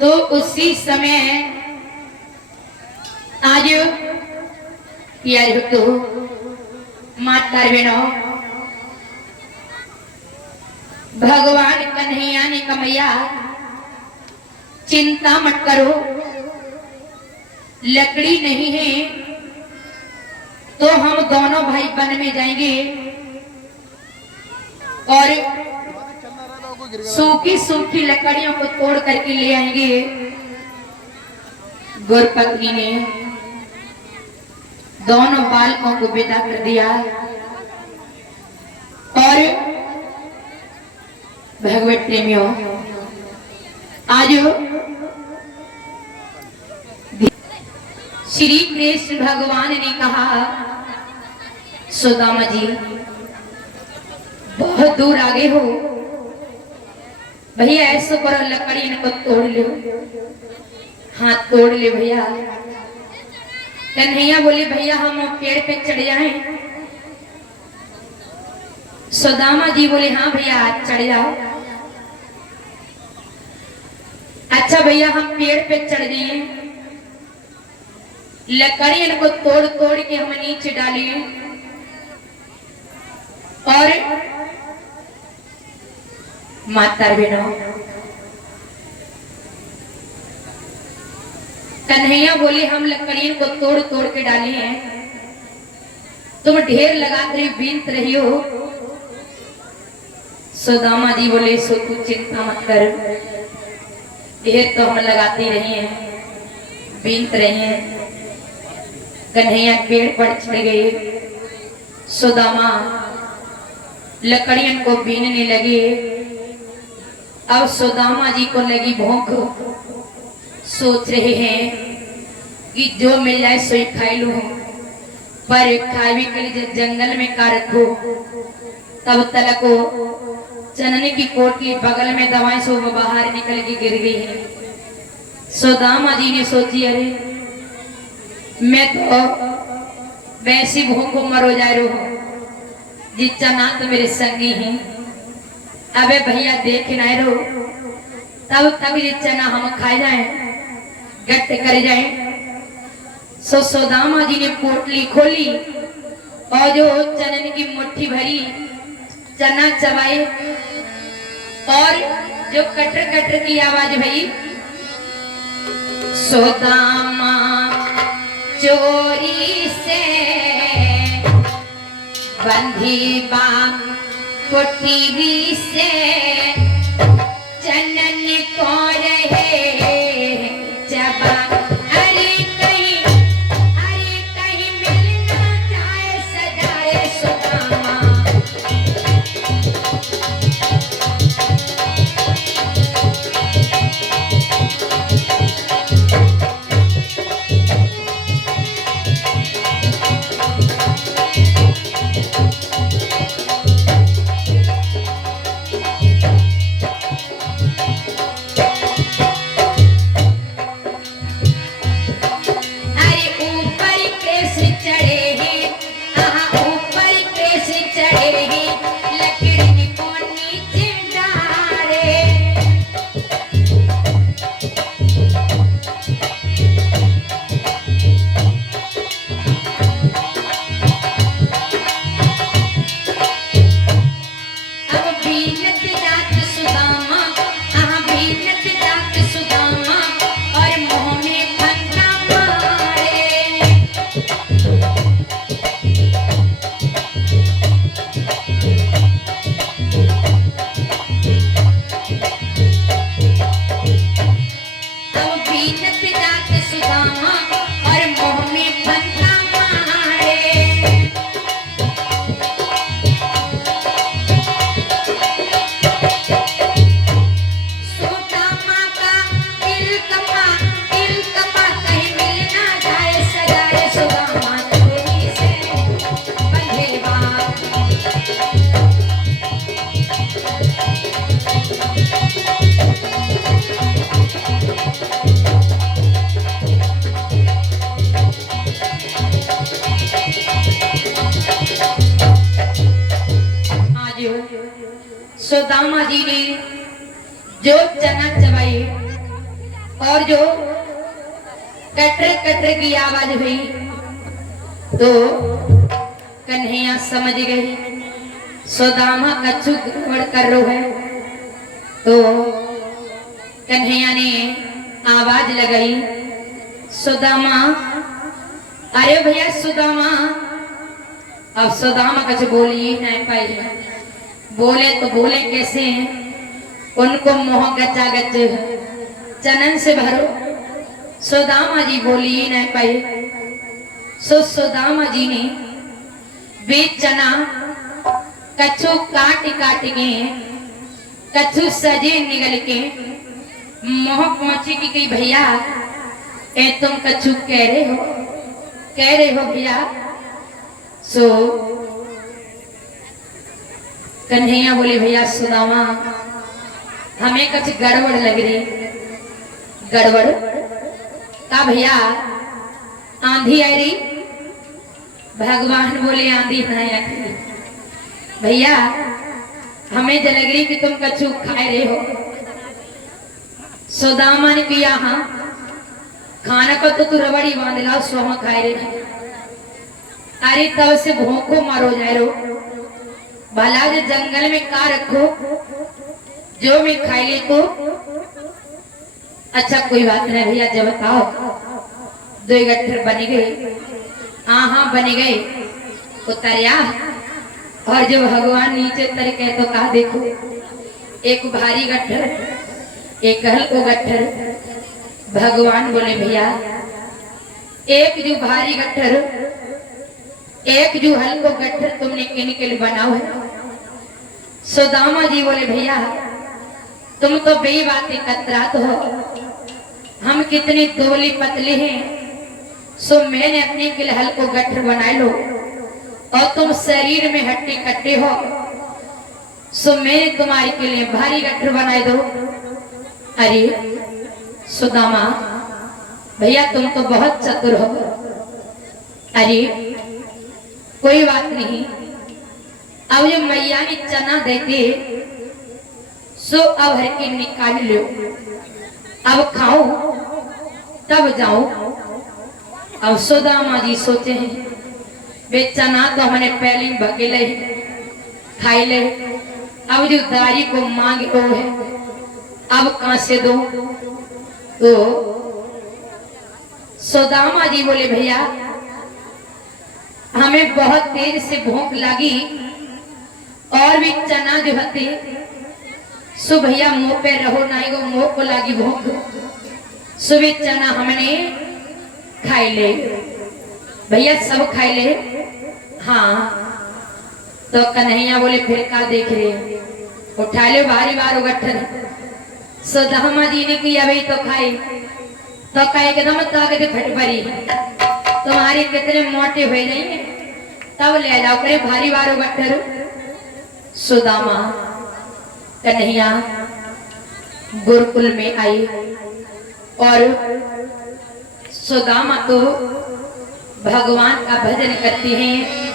तो उसी समय आज यार तो माता बहनों भगवान कन्हैया ने कमैया चिंता मत करो, लकड़ी नहीं है तो हम दोनों भाई वन में जाएंगे और सूखी सूखी लकड़ियों को तोड़ करके ले आएंगे। गुरपत्नी ने दोनों बालकों को विदा कर दिया और भगवत प्रेमियों आज श्री कृष्ण भगवान ने कहा सुदामा जी बहुत दूर आगे हो, भैया ऐसा करो लकड़ी इनको तोड़ लो। हाथ तोड़ ले भैया। कन्हैया बोले भैया हम पेड़ पे चढ़ जाएं। सुदामा जी बोले हाँ भैया चढ़ जाओ। अच्छा भैया हम पेड़ पे चढ़ गए, लकड़ी इनको तोड़ तोड़ के हम नीचे डाले और माता बहनों कन्हैया बोले हम लकड़ियों को तोड़ तोड़ के डाले हैं, तुम ढेर लगा कर बीनत रही हो। सुदामा जी बोले सो तू चिंता मत कर, ढेर तो हम लगाते रहे हैं, बीनत रहे हैं। कन्हैया पेड़ पर चढ़ गए, सुदामा लकड़ियों को बीनने लगे। अब सुदामा जी को लगी भूख, सोच रहे हैं कि जो मिल जाए सोई खाई लूं, पर खावे के लिए जंगल में का रखो। तब तक को चनने की कोटली बगल में दवाएं सो बाहर निकल के गिर गई है। सुदामा जी ने सोची अरे मैं तो वैसी भूख को मरो जा रहा हूँ, जी चना तो मेरे संगी हैं। अबे भैया देख ना रो, तब तब ये चना हम खाए जाए, गट्टे करे जाए। सो सुदामा जी ने पोटली खोली और जो चने की मुट्ठी भरी चना चबाए और जो कटर कटर की आवाज भई, सुदामा चोरी से बंधी बाम कोठीरी से चनन को रहे जबा। अरे कहीं मिलना जाए सजाए सुदामा। सुदामा जी ने जो चना चबाई और जो कटर कटर की आवाज हुई तो कन्हैया समझ गई सुदामा कछु गड़बड़ कर रहा है। तो कन्हैया ने आवाज लगाई, सुदामा, अरे भैया सुदामा। अब सुदामा कुछ बोल ही नहीं पाई, बोले तो बोले कैसे, उनको मोह गचा गच चनन से भरो। सुदामा जी बोली ही नहीं पाई। सो सुदामा जी ने बीच चना कछु काट काट के कछु सजे निगल के मोह पहुंचे कि कही भैया ए तुम कछु कह रहे हो भैया। सो कन्हैया बोले भैया सुदामा हमें कुछ गड़बड़ लग रही। गड़बड़ का भैया? आंधी आ रही। भगवान बोले आंधी नहीं आती भैया, हमें जल रही कि तुम कछु खाए रहे हो। सुदामा ने किया हाँ, खाना को तो तू रबड़ी बांध लाओ, सोहा खाए रहे। अरे तब से भूखो मारो जाए रो, भला जो जंगल में का रखो जो मैं खाई ले तो। अच्छा कोई बात नहीं भैया, जब बताओ। दो गट्ठर बने गए। हाँ बने गए। उतरिया और जब भगवान नीचे उतर के तो कहा देखो, एक भारी गट्ठर एक हल्को गट्ठर। भगवान बोले भैया एक जो भारी गट्ठर एक जो हल्को गट्ठर तुमने किन के लिए बनाओ है। सुदामा जी बोले भैया तुम तो बे बातें कतरात हो, हम कितने दोली पतले हैं। सो मैंने अपने के लिए हल्को गट्ठर बना लो और तुम शरीर में हट्टे कट्टे हो, सो मैंने तुम्हारे के लिए भारी गट्ठर बनाए दो। अरे सुदामा भैया तुम तो बहुत चतुर हो। अरे कोई बात नहीं, अब जो मैया ने चना देते सो अब हर के निकाल लो, अब खाओ तब जाओ। अब सुदामा जी सोचे हैं वे चना तो हमने पहले भगे ले खाई ले, अब जो दारी को मांगे वो है अब कहां से दो। तो सुदामा जी बोले भैया हमें बहुत तेज से भूख लगी और भी चना जो हते सो भैया मुंह पे रहो नहीं वो मुंह को लगी भूख, सुबह चना हमने खाई ले। भैया सब खाई ले? हाँ। तो कन्हैया बोले फिर का देख रहे, उठा ले भारी बारो गट्ठर। सुदामा जी ने किया भाई तो खाई तो कहे एकदम ताकत फट पड़ी, तुम्हारे कितने मोटे हो जाएंगे तब ले जाओ करे भारी बारो गट्ठर। सुदामा कन्हैया गुरुकुल में आई और सुदामा तो भगवान का भजन करती हैं।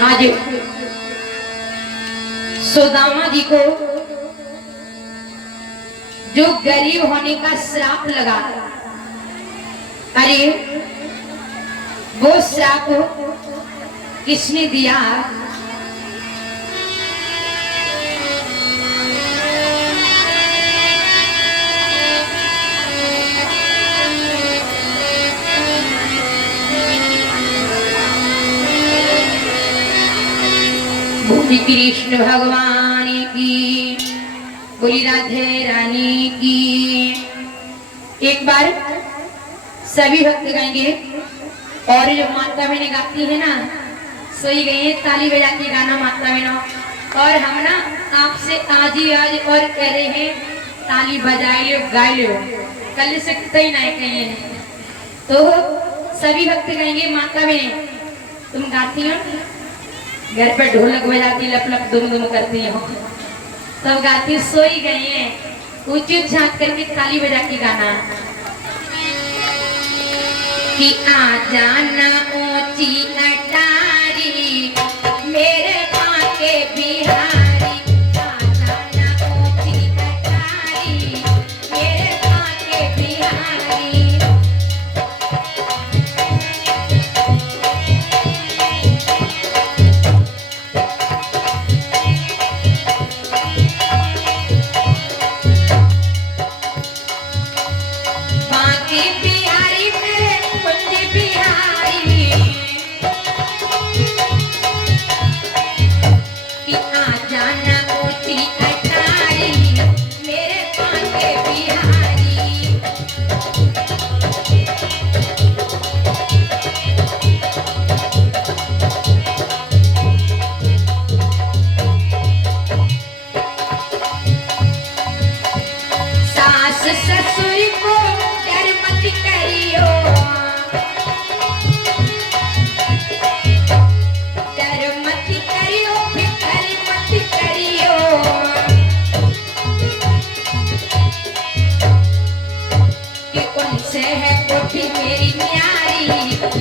आज सुदामा जी को जो गरीब होने का श्राप लगा, अरे वो श्राप किसने दिया? बोली कृष्ण भगवान की, बोली राधे रानी की। एक बार सभी भक्त गाएंगे और जो माता बहने गाती है ना सोई गई ताली बजाती गाना माता बहनों। और हम ना आपसे आज ही आज और कह रहे हैं ताली बजाए लो गाए लो, कल सकते ही नहीं कहिए। तो सभी भक्त गाएंगे, माता बहने तुम गाती हो घर पे ढोलक बजाती लप लप दुम दुम करती हो, तब गाती सोई गई है, ऊंची झांक करके ताली बजा के गाना कि आ जाना ऊंची अटारी मेरे बांके बिहारी, आ जाना ऊंची अटारी मेरे बांके बिहारी। बांके बिहारी मेरे कुंज बिहारी कि आ जाना ऊंची अटारी मेरे बांके बिहारी। सास ससुर को डर मत करियो, डर मत करियो, फिकर मत करियो कि उनसे है कोठी मेरी न्यारी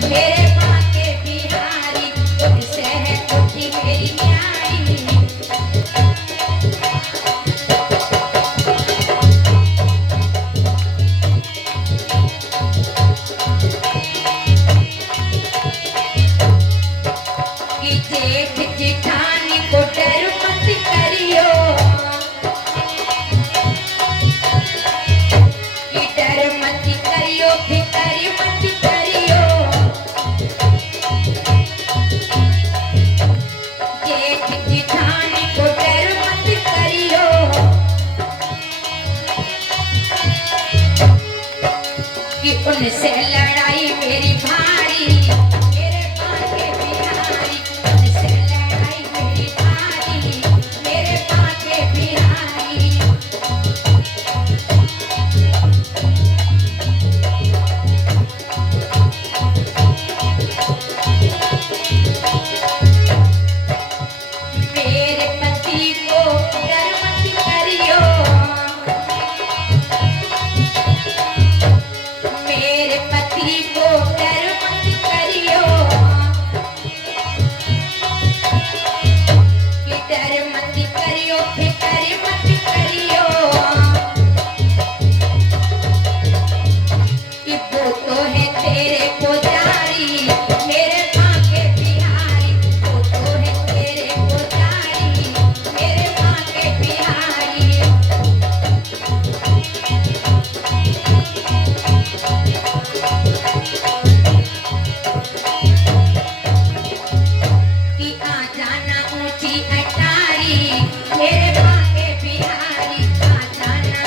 मेरे बांके बिहारी, उनसे है कोठी मेरी न्यारी। कि जेठ जेठानी को डर मत करियो, कि डर मत करियो, फिकर मत करियो जेठ जेठानी को डर मत करियो कि उनसे लड़ाई मेरी भारी मेरे बांके बिहारी, उनसे लड़ाई मेरी भारी मेरे बांके बिहारी। मेरे पति को डर मत करियो, मेरे पति को डर मत करियो कि डर मत करियो, फिकर मत करियो कि वो तो है तेरे पुजारी मेरे बांके बिहारी, वो तो है तेरे पुजारी मेरे बांके बिहारी। कि आ जाना ऊंची अटारी मेरे बांके बिहारी, आ जाना।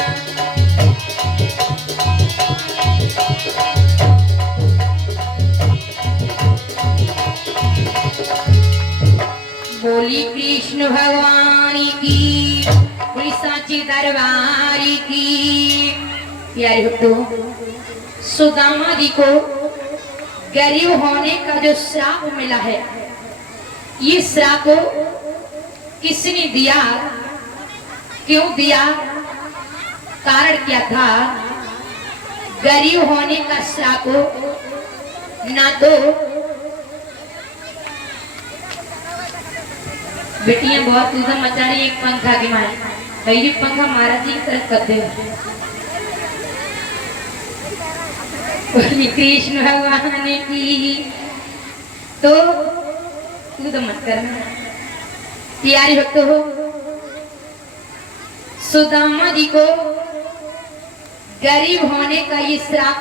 बोली कृष्ण भगवान की, बोली सांची दरबारी की। प्यारे भक्तों, सुदामा जी को गरीब होने का जो श्राप मिला है, ये श्राप किसने दिया, क्यों दिया, कारण क्या था? गरीब होने का श्राप ना तो बेटियां बहुत उधम मचा रही, एक पंखा की मारी भाई, ये पंखा महाराज जी की तरफ कर दे। कृष्ण भगवान की तो तू तो मत करना। प्यारे भक्त हो, सुदामा जी को गरीब होने का ये श्राप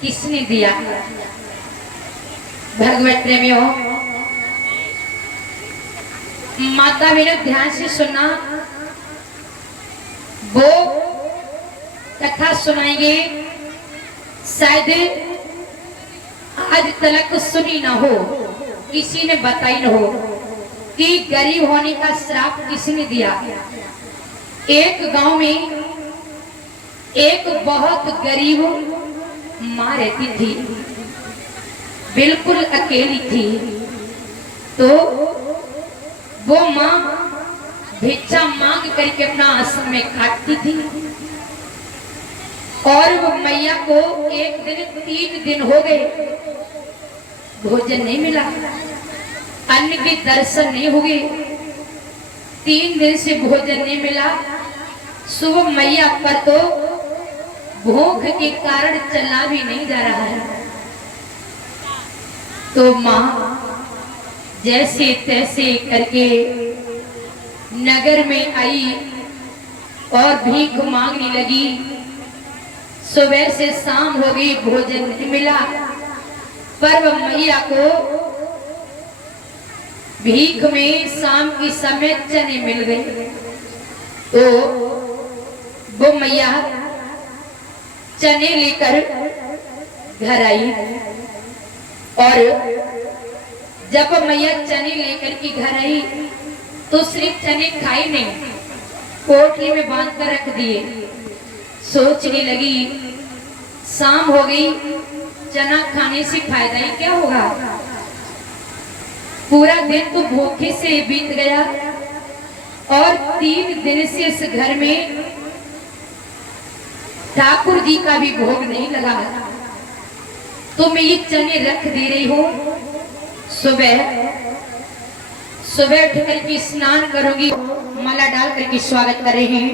किसने दिया? भगवत प्रेमी हो, माता मेरे ध्यान से सुना, वो कथा सुनाएंगे, शायद आज तक सुनी ना हो, किसी ने बताई ना हो कि गरीब होने का श्राप किसने दिया। एक गांव में एक बहुत गरीब माँ रहती थी, बिल्कुल अकेली थी। तो वो माँ भिक्षा मांग करके अपना आश्रम में काटती थी और वो मैया को एक दिन 3 दिन हो गए भोजन नहीं मिला, अन्न के दर्शन नहीं हुए, 3 दिन से भोजन नहीं मिला। सुबह मैया पर तो भूख के कारण चला भी नहीं जा रहा है। तो माँ जैसे तैसे करके नगर में आई और भीख मांगने लगी। सुबह से शाम हो गई, भोजन नहीं मिला, पर वह मैया को भीख में शाम के समय चने मिल गए। तो वो मैया चने लेकर घर आई और जब मैया चने लेकर के घर आई तो सिर्फ चने खाई नहीं, पोटली में बांध कर रख दिए। सोचने लगी शाम हो गई, चना खाने से फायदा ही क्या होगा, पूरा दिन तो भूखे से बीत गया और 3 दिन से इस घर में ठाकुर जी का भी भोग नहीं लगा, तो मैं ये चने रख दे रही हूँ। सुबह उठ करके स्नान करूंगी, माला डाल करके स्वागत कर रहे हैं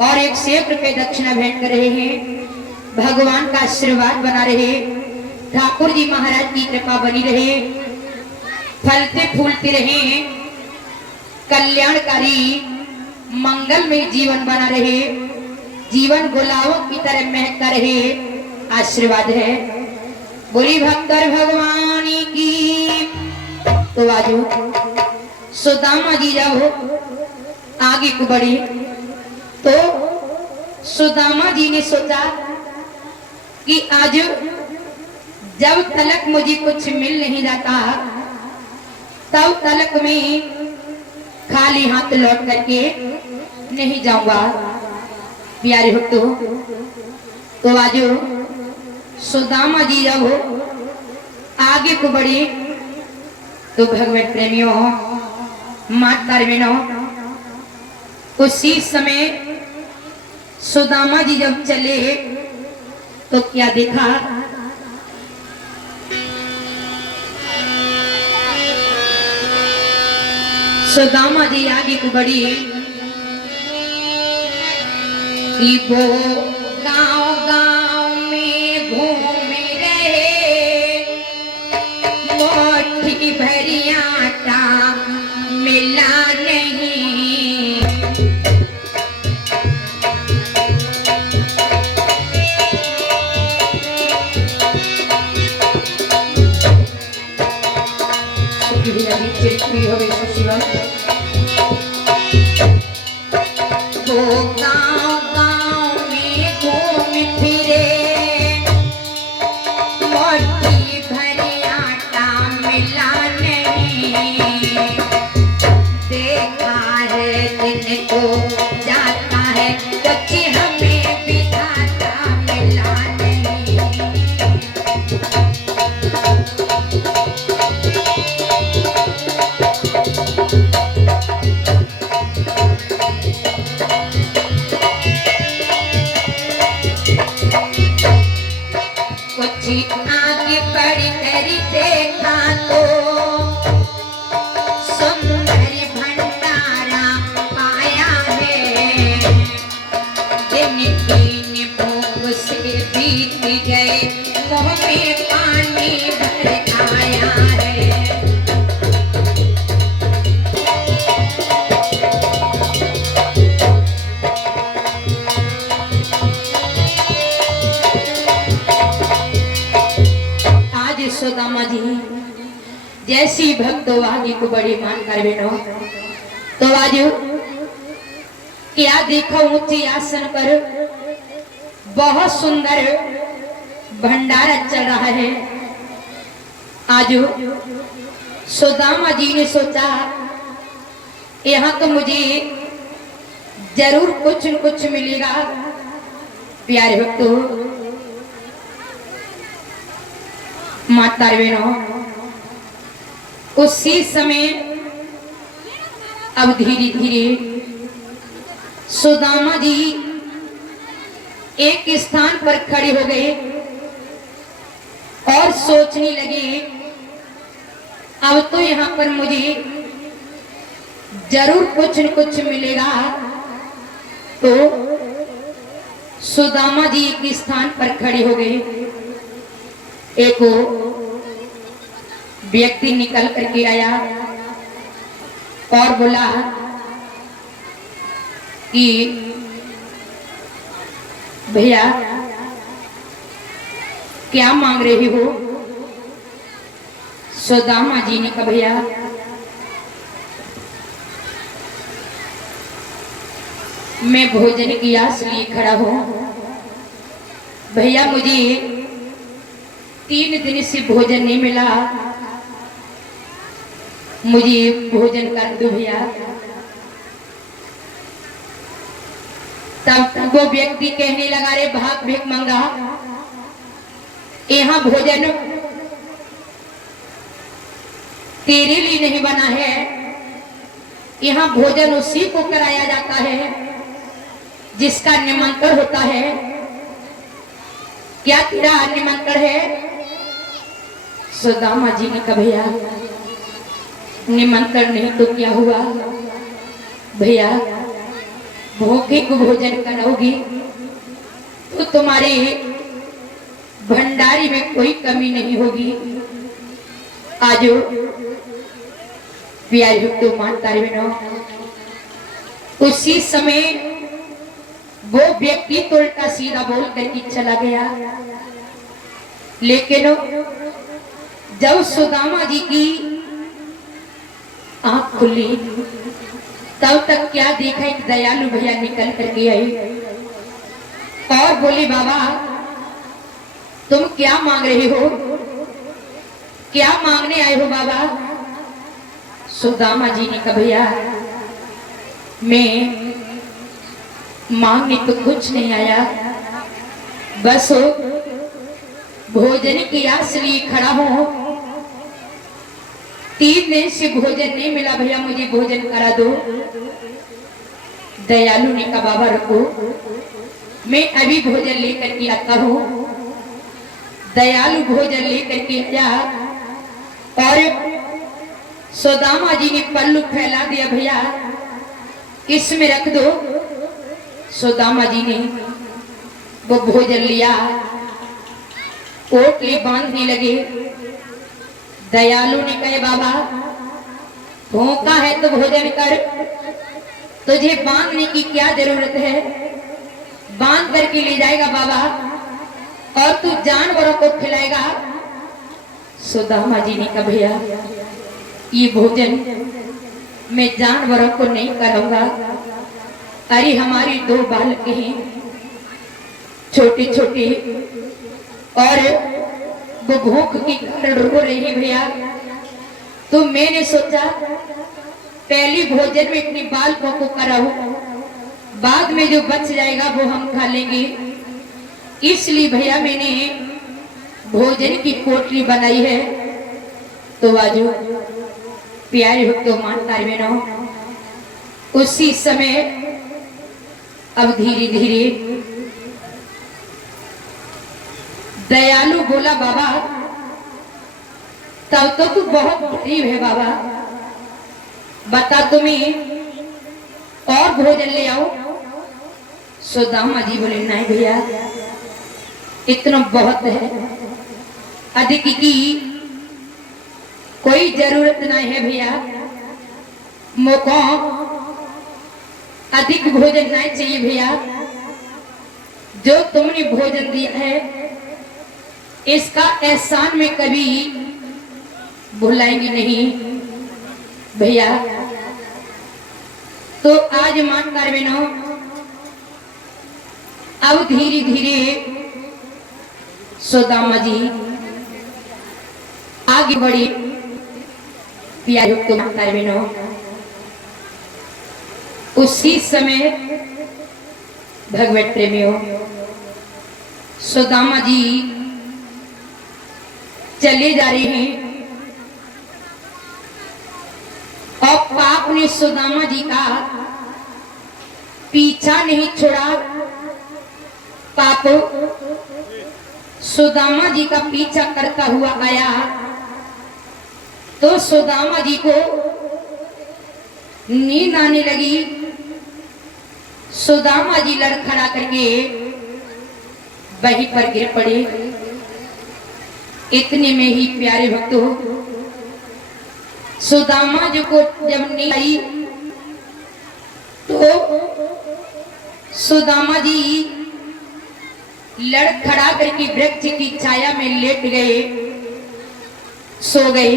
और 1 रुपए दक्षिणा भेंट कर रहे हैं। भगवान का आशीर्वाद बना रहे, ठाकुर जी महाराज की कृपा बनी रहे, फलते फूलते रहे, कल्याणकारी मंगल में जीवन बना रहे, जीवन गुलाबों की तरह महकता रहे, आशीर्वाद है। बोली भक्तर भगवान की। तो आजो सुदामा जी जब आगे को बढ़ी तो सुदामा जी ने सोचा कि आज जब तलक मुझे कुछ मिल नहीं जाता तब तलक में खाली हाथ लौट करके नहीं जाऊंगा। प्यारे भक्तों, तो आज सुदामा जी जब आगे को बढ़े तो भगवत प्रेमियों, माता बहनों, उसी समय सुदामा जी जब चले तो क्या देखा, सुदामा जी आगे को बढ़ी कि वो गांव गांव में घूम रहे, मोटी भरी आटा मिला नहीं। वो गांव गांव में घूम फिरे, मोटी भरी आटा मिला नहीं। देखा है दिन को जाता है, कुछ हमें विधाता मिला नहीं। कुछ आगे बढ़ कर देखा तो सुंदर भंडारा पाया है। दिन दिन भूख से बीत गए, मुंह में पानी भर आया है। सुदामा जी जैसी भक्तों आगे को बड़ी मान कर बेनो तो आज क्या देखो, ऊंचे आसन पर बहुत सुंदर भंडारा चल रहा है। आज सुदामा जी ने सोचा यहाँ तो मुझे जरूर कुछ न कुछ मिलेगा। प्यारे भक्तों, माता बहनों, उसी समय अब धीरे धीरे सुदामा जी एक स्थान पर खड़े हो गए और सोचने लगे, अब तो यहाँ पर मुझे जरूर कुछ न कुछ मिलेगा। तो सुदामा जी एक स्थान पर खड़े हो गए। एक व्यक्ति निकल करके आया और बोला कि भैया क्या मांग रही हो? सुदामा जी ने कहा, भैया मैं भोजन की आस लिए खड़ा हूं। भैया मुझे 3 दिन से भोजन नहीं मिला, मुझे भोजन कर दो भैया। तब वो व्यक्ति कहने लगा, रे भाग भीख मंगा, यहाँ भोजन तेरे लिए नहीं बना है, यहाँ भोजन उसी को कराया जाता है जिसका निमंत्रण होता है। क्या तेरा निमंत्रण है? सुदामा जी ने कहा, भैया निमंत्रण नहीं तो क्या हुआ? भैया भूखे को भोजन कराओगी तो तुम्हारे भंडारी में कोई कमी नहीं होगी। आजो प्यारी तो मानता बहनों। उसी समय वो व्यक्ति तो उल्टा सीधा बोल करके चला गया। लेकिन जब सुदामा जी की आंख खुली तब तक क्या देखा, एक दयालु भैया निकल करके आई और बोली, बाबा तुम क्या मांग रहे हो? क्या मांगने आए हो बाबा? सुदामा जी ने कहा, भैया मैं मांगने तो कुछ नहीं आया, बस भोजन की आस लिए खड़ा हूं। 3 दिन से भोजन नहीं मिला, भैया मुझे भोजन करा दो। दयालु ने कहा, बाबा रुको, मैं अभी भोजन लेकर के आता हूं। दयालु भोजन लेकर के आया और सुदामा जी ने पल्लू फैला दिया, भैया इसमें रख दो। सुदामा जी ने वो भोजन लिया, पोटली बांधने लगे। दयालु ने कहे, बाबा भूखा है तो भोजन कर, तुझे बांधने की क्या जरूरत है? बांध करके ले जाएगा बाबा और तू जानवरों को खिलाएगा। सुदामा जी ने कहा, भैया ये भोजन मैं जानवरों को नहीं कराऊंगा। अरे हमारी 2 बालक हैं छोटे छोटे और वो भूख की कारण रो रही है भैया। तो मैंने सोचा पहली भोजन में अपने बालकों को कराऊं, बाद में जो बच जाएगा वो हम खा लेंगे। इसलिए भैया मैंने भोजन की पोटली बनाई है। तो बाजू प्यारे हो तो मानता बहनों, उसी समय अब धीरे धीरे दयालु बोला, बाबा तब तो तू बहुत गरीब है बाबा, बता तुम्हें और भोजन ले आओ। सुदामा जी बोले, नहीं भैया इतना बहुत है, अधिक की कोई जरूरत नहीं है भैया। मुझको अधिक भोजन नहीं चाहिए भैया। जो तुमने भोजन दिया है इसका एहसान में कभी भुलाएंगे नहीं भैया। तो आज मानकर बहनों अब धीरे धीरे सुदामा जी आगे बढ़ी। प्यारे को मानकर बहनों उसी समय भगवत प्रेमियों सुदामा जी चले जा रहे हैं पाप ने सुदामा जी का पीछा नहीं छोड़ा। पाप सुदामा जी का पीछा करता हुआ आया तो सुदामा जी को नींद आने लगी। सुदामा जी लड़खड़ा करके वहीं पर गिर पड़े। इतने में ही प्यारे भक्तों, सुदामा जी को जब नींद आई तो सुदामा जी लड़खड़ा करके वृक्ष की छाया में लेट गए, सो गए।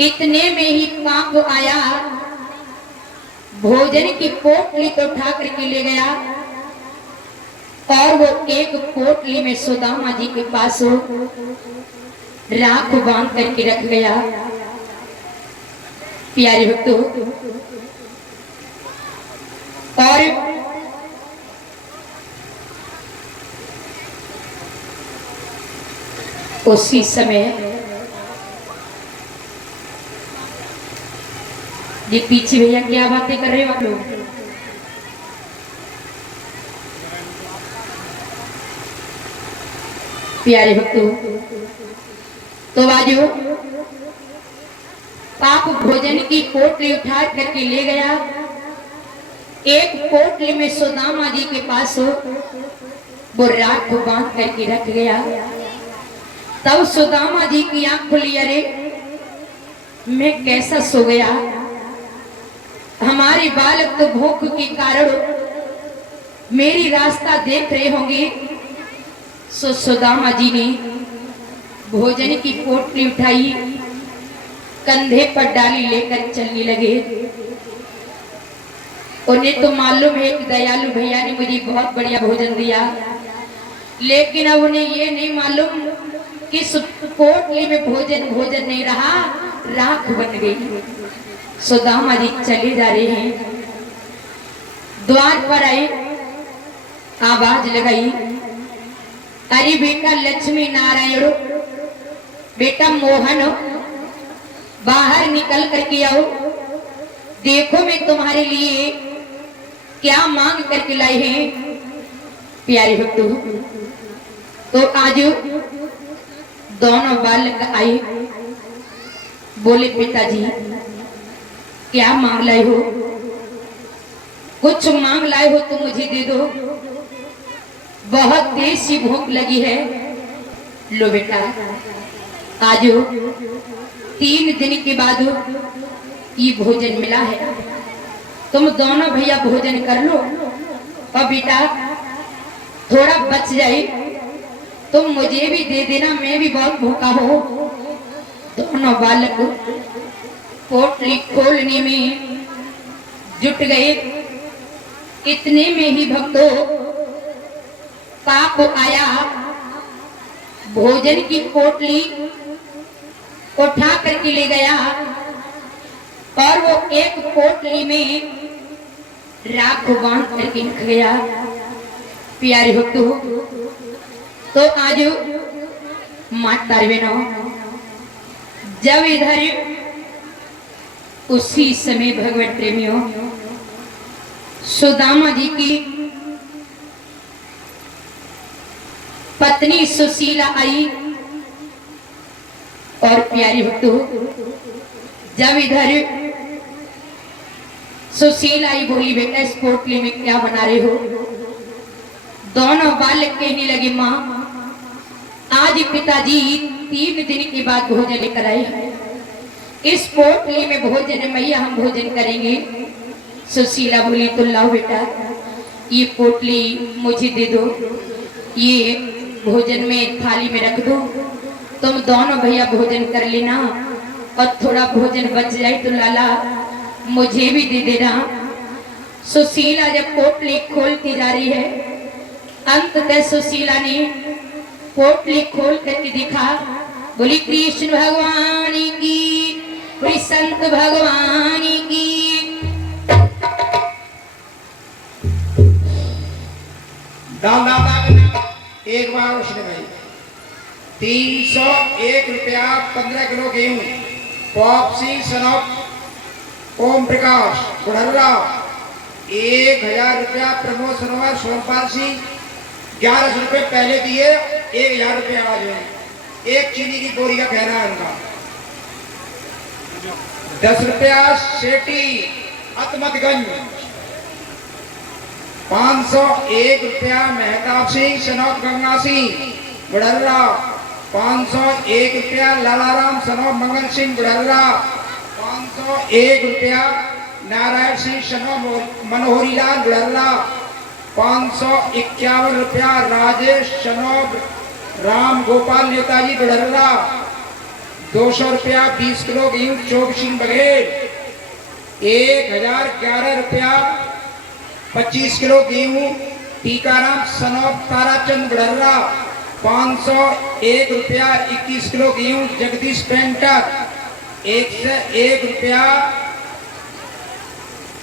इतने में ही पाप आया, भोजन की पोटली तो उठा करके ले गया और वो एक पोटली में सुदामा जी के पास राख बांध करके रख गया। प्यारे भक्तों, और उसी समय ये पीछे भैया क्या बातें कर रहे हो आप लोग? प्यारे भक्तों, तो बाजू पाप भोजन की पोटली उठा करके ले गया। एक पोटली में सुदामा जी के पास वो राख को बांध करके रख गया। तब सुदामा जी की आंख खुली, अरे मैं कैसा सो गया, हमारे बालक तो भूख के कारण मेरी रास्ता देख रहे होंगे। सो सुदामा जी ने भोजन की पोटली उठाई, कंधे पर डाली, लेकर चलने लगे। उन्हें तो मालूम है कि दयालु भैया ने मुझे बहुत बढ़िया भोजन दिया, लेकिन अब उन्हें ये नहीं मालूम कि पोटली में भोजन नहीं रहा, राख बन गई। सुदामा जी चले जा रहे हैं, द्वार पर आए, आवाज लगाई, अरे बेटा लक्ष्मी नारायण, बेटा मोहन, बाहर निकल करके आओ, देखो मैं तुम्हारे लिए क्या मांग करके लाए हैं। प्यारे भक्तों, तो आज दोनों बालक आए, बोले पिताजी क्या मांग लाए हो? कुछ मांग लाए हो तो मुझे दे दो, बहुत तेज सी भूख लगी है। लो बेटा, आज 3 दिन के बाद ये भोजन मिला है, तुम दोनों भैया भोजन कर लो, और बेटा थोड़ा बच जाए तुम मुझे भी दे देना, मैं भी बहुत भूखा हो। दोनों बालक पोटली खोलने में जुट गए। इतने में ही भक्तों पाप आया, भोजन की पोटली उठा करके ले गया और वो एक पोटली में राख बांध करके रख गया। प्यारे भक्तों, तो आज माता बहनों, जब इधर उसी समय भगवत प्रेमियों सुदामा जी की पत्नी सुशीला आई, और प्यारी भक्तों जब इधर सुशीला आई, बोली बेटा इस पोटली में क्या बना रहे हो? दोनों बालक कहने लगे, माँ आज पिताजी 3 दिन के बाद भोजन लेकर आए हैं, इस पोटली में भोजन है, मैया हम भोजन करेंगे। सुशीला बोली, तो लाओ बेटा ये पोटली मुझे दे दो, ये भोजन में थाली में रख दो, तुम दोनों भैया भोजन कर लेना, और थोड़ा भोजन बच जाए तो लाला मुझे भी दे देना। सुशीला जब पोटली खोलती जा रही है, अंततः सुशीला ने पोटली खोल करके दिखा, बोली कृष्ण भगवान की, बोली संत भगवान की। एक बार उसने भाई 301 रुपया 15 किलो गेहूं, पॉप्सी सनॉप ओम प्रकाश बुढ़र्रा 1000 रुपया। प्रमोद सनोवर सोमपाल सिंह 1100 रुपये पहले दिए, 1000 रुपये आज है। एक चीनी की बोरी का कहना है उनका। 10 रुपया सेठी अतमतगंज। 501 रुपया मेहताब सिंह सनौत गंगा सिंह बुढ़र्रा। 501 रुपया लालाराम सनौत मंगल सिंह बुढ़र्रा। 501 रुपया नारायण सिंह सनौत मनोहरीलाल बुढ़र्रा। 551 रुपया राजेश सनौत राम गोपाल नेताजी बुढ़र्रा। 200 रुपया 20 किलो गेहूं चौक सिंह बघेल। 1011 रुपया 25 किलो गेहूं टीकाराम सनौत ताराचंद बुढ़र्रा। 501 रुपया 21 किलो गेहूं जगदीश पेंटर। 101 रुपया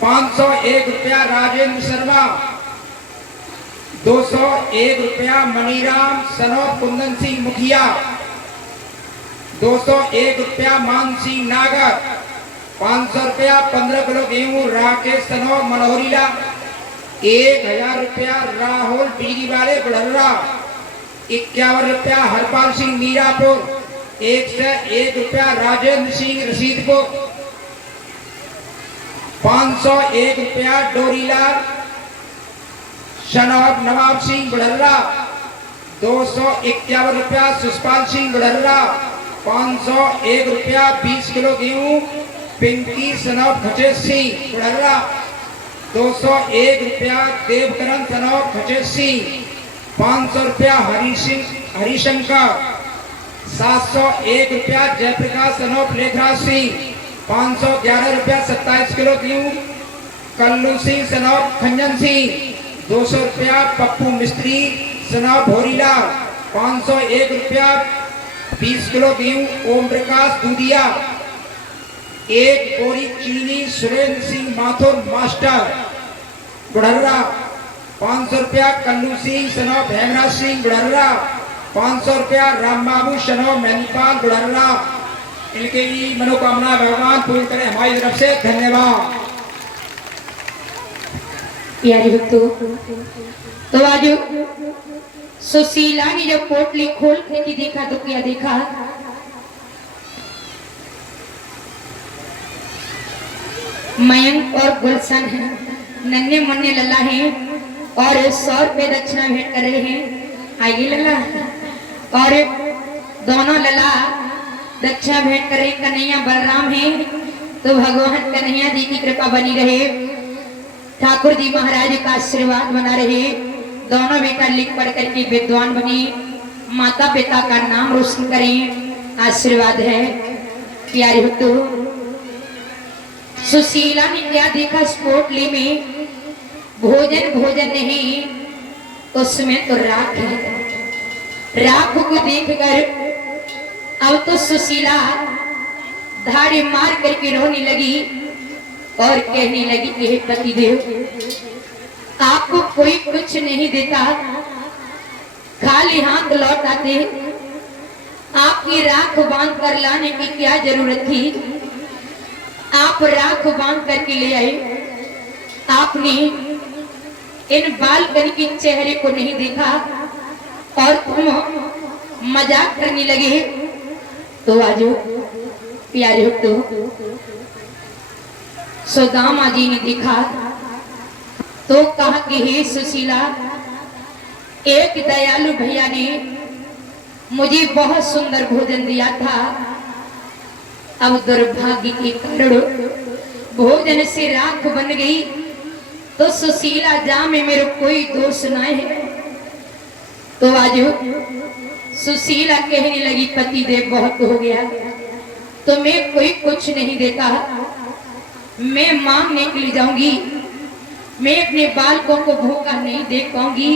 501 रुपया राजेंद्र शर्मा। 201 रुपया मणिराम सनौत कुंदन सिंह मुखिया। 201 रुपया मान सिंह नागर। 500 रुपया 15 किलो गेहूं राकेश सनौत मनोहरीला। 1000 रुपया राहुल बिजली वाले बुढ़र्रा। 51 रुपया हरपाल सिंह मीरापुर। 101 रुपया राजेंद्र सिंह रशीदपुर। 501 रुपया डोरीलाल सनौत नवाब सिंह बुढ़र्रा। 251 रुपया सुषपाल सिंह बुढ़र्रा। 501 रुपया 20 किलो गेहूं पिंकी सनौत खचेत सिंह बुढ़र्रा। 201 रुपया देवकरण सनौत खचेत सिंह। 500 रुपया हरिशंकर। 701 रुपया जयप्रकाश सनौत लेखराज सिंह। 511 रुपया 27 किलो गेहूं कल्लू सिंह सनौत खंजन सिंह। 200 रुपया पप्पू मिस्त्री सनौत भोरीलाल। 501 रुपया 20 किलो गेहूं ओम प्रकाश दूधिया। 1 बोरी चीनी सुरेंद्र सिंह माथुर मास्टर बुढ़र्रा। 500 रुपया कल्लू सिंह सनौत हेमराज सिंह बुढ़र्रा। 500 रुपया राम बाबू सनौत महिपाल बुढ़र्रा। इनके भी मनोकामना भगवान पूर्ण करें हमारी तरफ से। धन्यवाद। प्यारे भक्तों, तो आज सुशीला ने जब पोटली खोल के देखा तो क्या देखा? मयंक और गुलशन है, नन्हे मुन्ने लल्ला हैं और 100 रुपये दक्षिणा भेंट कर रहे हैं। आइए लल्ला। और दोनों लल्ला दक्षिणा भेंट कर रहे। कन्हैया बलराम है, तो भगवान कन्हैया जी की कृपा बनी रहे, ठाकुर जी महाराज का आशीर्वाद बना रहे। दोनों बेटा लिख पढ़ करके विद्वान बने, माता पिता का नाम रोशन करें, आशीर्वाद है। प्यारे भक्तों, सुशीला ने क्या देखा इस पोटली में? भोजन नहीं, उसमें तो राख है। राख को देखकर अब तो सुशीला धाड़े मार करके रोने लगी और कहने लगी कि हे पतिदेव, आपको कोई कुछ नहीं देता, खाली हाथ लौट आते। आपकी राख बांध कर लाने की क्या जरूरत थी? आप राख बांध करके ले आए। आपने इन बालकनी के चेहरे को नहीं देखा और तुम मजाक करने लगे। तो आजो प्यारे भक्तों, सुदामा जी ने देखा तो कहा कि हे सुशीला, एक दयालु भैया ने मुझे बहुत सुंदर भोजन दिया था, अब दुर्भाग्य के कारण भोजन से राख बन गई। तो सुशीला जा में मेरे कोई दोष न है। तो आज सुशीला कहने लगी, पतिदेव बहुत हो गया, तुम्हें कोई कुछ नहीं देता, मैं मांगने के लिए जाऊंगी, मैं अपने बालकों को भूखा नहीं देख पाऊंगी।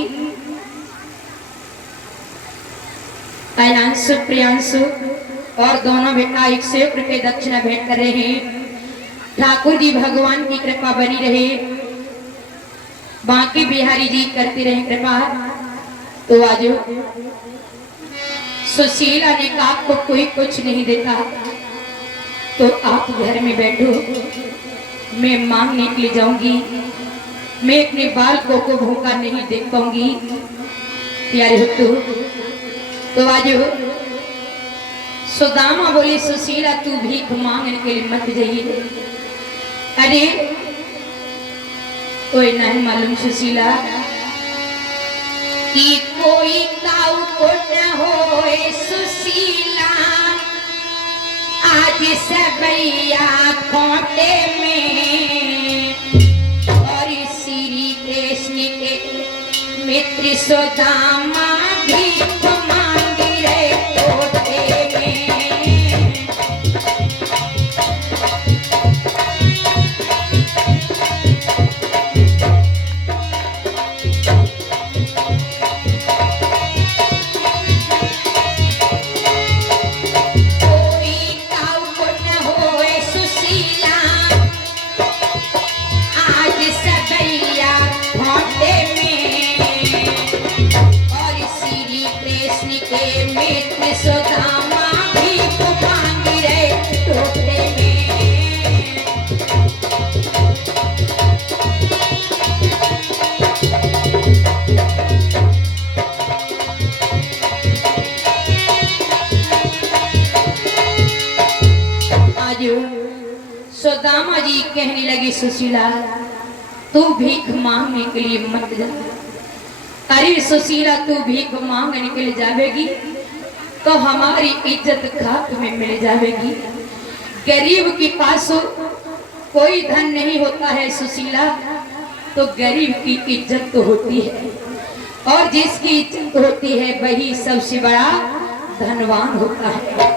अयांशु प्रियांशु और दोनों बेटा 101 रुपये दक्षिणा भेंट कर रहे हैं। ठाकुर जी भगवान की कृपा बनी रहे, बाकी बिहारी जी करते रहे कृपा। तो आज सुशीला ने कहा आपको कोई कुछ नहीं देता, तो आप घर में बैठो, मैं मांगने के लिए जाऊंगी। मैं अपने बालकों को भूखा नहीं देख पाऊंगी। प्यारे भक्तों, तो आज सुदामा बोली सुशीला तू भीख मांगने के लिए मत जाइए। अरे कोई नहीं मालूम सुशीला कि कोई ताऊ को न होए सुशीला, आज सबैया खोटे में। और श्री कृष्ण के मित्र सुदामा भीख मांगी रहे खोटे में। सुदामा जी कहने लगी सुशीला तू भीख मांगने के लिए मत जा। अरे सुशीला तू भीख मांगने के लिए जावेगी तो हमारी इज्जत खाक में मिल जाएगी। गरीब के पास कोई धन नहीं होता है सुशीला, तो गरीब की इज्जत तो होती है, और जिसकी इज्जत होती है वही सबसे बड़ा धनवान होता है।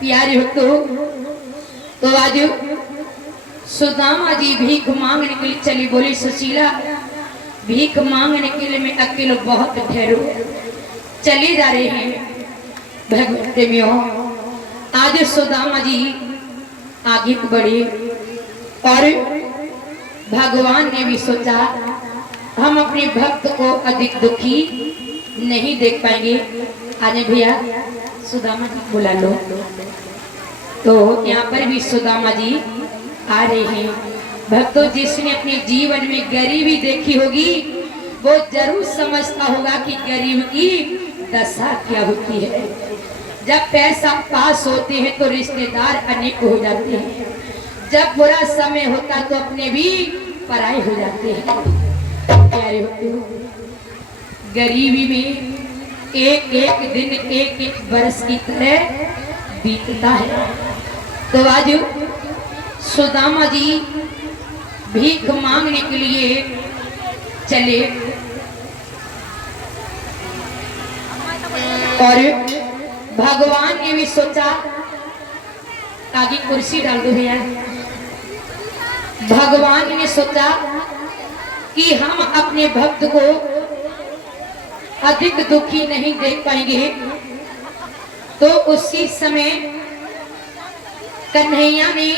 प्यारे भक्तों, तो आज सुदामा जी भीख मांगने के लिए चली। बोली सुशीला भीख मांगने के लिए मैं अकेले बहुत ठहरू, चले जा रहे हैं। भगवान प्रेमियों, आज सुदामा जी आगे बढ़े और भगवान ने भी सोचा हम अपने भक्त को अधिक दुखी नहीं देख पाएंगे। आने भैया सुदामा जी बुला लो। तो यहाँ पर भी सुदामा जी आ रहे हैं। भक्तों, जिसने अपने जीवन में गरीबी देखी होगी वो जरूर समझता होगा कि गरीब की दशा क्या होती है। जब पैसा पास होते हैं तो रिश्तेदार अनेक हो जाते हैं, जब बुरा समय होता तो अपने भी पराये हो जाते हैं। प्यारे होते हो, गरीबी में एक एक दिन एक एक वर्ष की तरह बीतता है। तो आज सुदामा जी भीख मांगने के लिए चले और भगवान ने भी सोचा आगे कुर्सी डाल दो भैया। भगवान ने सोचा कि हम अपने भक्त को अधिक दुखी नहीं देख पाएंगे, तो उसी समय कन्हैया ने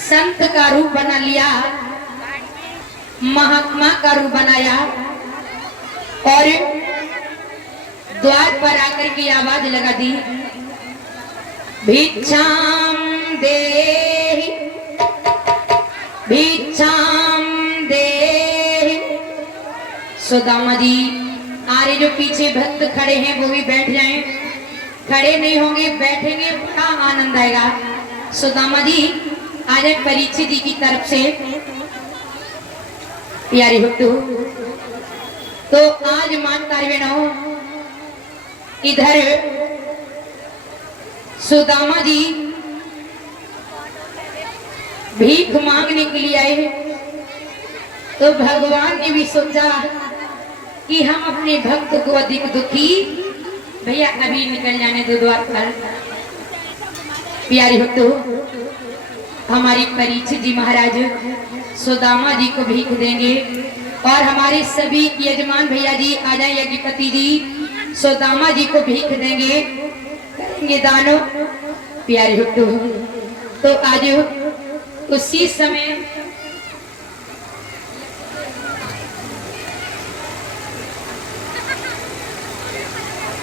संत का रूप बना लिया, महात्मा का रूप बनाया और द्वार पर आकर की आवाज लगा दी, भिक्षाम देहि भिक्षाम देहि। सुदामा जी आ रहे, जो पीछे भक्त खड़े हैं वो भी बैठ जाएं। खड़े नहीं होंगे, बैठेंगे, बड़ा आनंद आएगा। सुदामा जी आ जाए परीक्षित जी की तरफ से। प्यारे भक्तों, तो आज माता बहनों इधर सुदामा जी भीख मांगने के लिए आए, तो भगवान ने भी सोचा कि हम अपने भक्त को अधिक दुखी, भैया अभी निकल जाने दो द्वार पर। प्यारे भक्तों, हमारी परीक्षित जी महाराज सुदामा जी को भीख देंगे और हमारे सभी यजमान भैया जी आ जाए, यज्ञपति जी सुदामा जी को भीख देंगे, करेंगे दानो। प्यारे भक्तों, तो आज उसी समय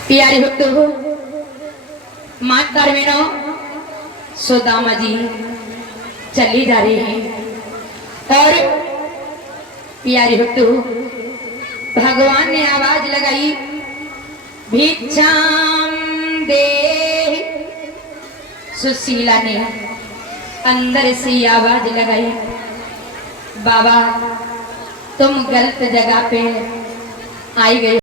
प्यारे भक्तों, माता बहनों सुदामा जी चले जा रहे हैं और प्यारे भक्तों भगवान ने आवाज लगाई भिक्षाम दे। सुशीला ने अंदर से आवाज लगाई बाबा तुम गलत जगह पे आई गई